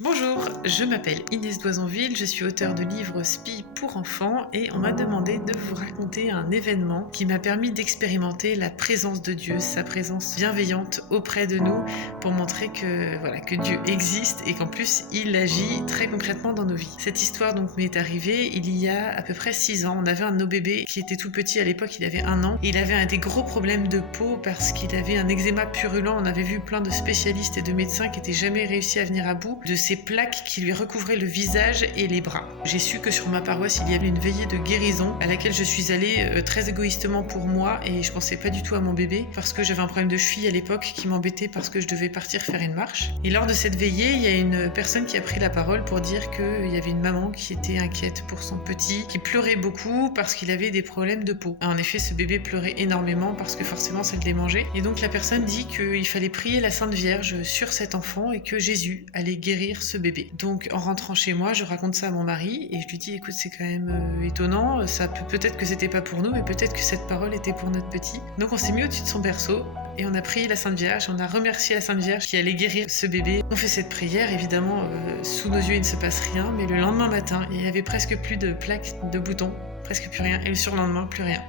Bonjour, je m'appelle Inès Doisonville, je suis auteure de livres SPI pour enfants et on m'a demandé de vous raconter un événement qui m'a permis d'expérimenter la présence de Dieu, sa présence bienveillante auprès de nous pour montrer que Dieu existe et qu'en plus il agit très concrètement dans nos vies. Cette histoire donc m'est arrivée il y a à peu près 6 ans. On avait un de nos bébés qui était tout petit à l'époque, il avait 1 an et il avait des gros problèmes de peau parce qu'il avait un eczéma purulent. On avait vu plein de spécialistes et de médecins qui n'étaient jamais réussi à venir à bout de ces plaques qui lui recouvraient le visage et les bras. J'ai su que sur ma paroisse, il y avait une veillée de guérison à laquelle je suis allée très égoïstement pour moi et je pensais pas du tout à mon bébé parce que j'avais un problème de cheville à l'époque qui m'embêtait parce que je devais partir faire une marche. Et lors de cette veillée, il y a une personne qui a pris la parole pour dire qu'il y avait une maman qui était inquiète pour son petit, qui pleurait beaucoup parce qu'il avait des problèmes de peau. En effet, ce bébé pleurait énormément parce que forcément ça le démangeait. Et donc la personne dit qu'il fallait prier la Sainte Vierge sur cet enfant et que Jésus allait guérir ce bébé. Donc en rentrant chez moi, je raconte ça à mon mari et je lui dis écoute, c'est quand même étonnant, ça peut-être que c'était pas pour nous, mais peut-être que cette parole était pour notre petit. Donc on s'est mis au-dessus de son berceau et on a prié la Sainte Vierge, on a remercié la Sainte Vierge qui allait guérir ce bébé. On fait cette prière, évidemment, sous nos yeux il ne se passe rien, mais le lendemain matin, il y avait presque plus de plaques, de boutons, presque plus rien, et le surlendemain, plus rien.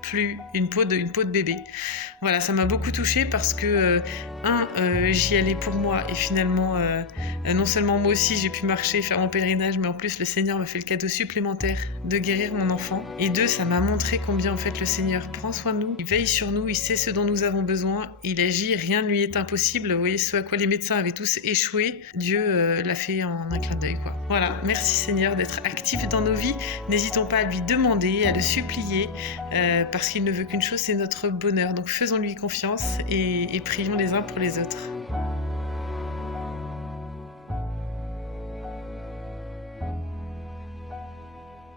Plus une peau de bébé. Voilà, ça m'a beaucoup touchée parce que j'y allais pour moi et finalement non seulement moi aussi j'ai pu marcher, faire mon pèlerinage, mais en plus le Seigneur m'a fait le cadeau supplémentaire de guérir mon enfant. Et 2, ça m'a montré combien en fait le Seigneur prend soin de nous, il veille sur nous, il sait ce dont nous avons besoin, il agit, rien ne lui est impossible. Vous voyez, ce à quoi les médecins avaient tous échoué, Dieu l'a fait en un clin d'œil quoi. Voilà, merci Seigneur d'être actif dans nos vies. N'hésitons pas à lui demander, à le supplier, parce qu'il ne veut qu'une chose, c'est notre bonheur. Donc faisons-lui confiance et prions les uns pour les autres.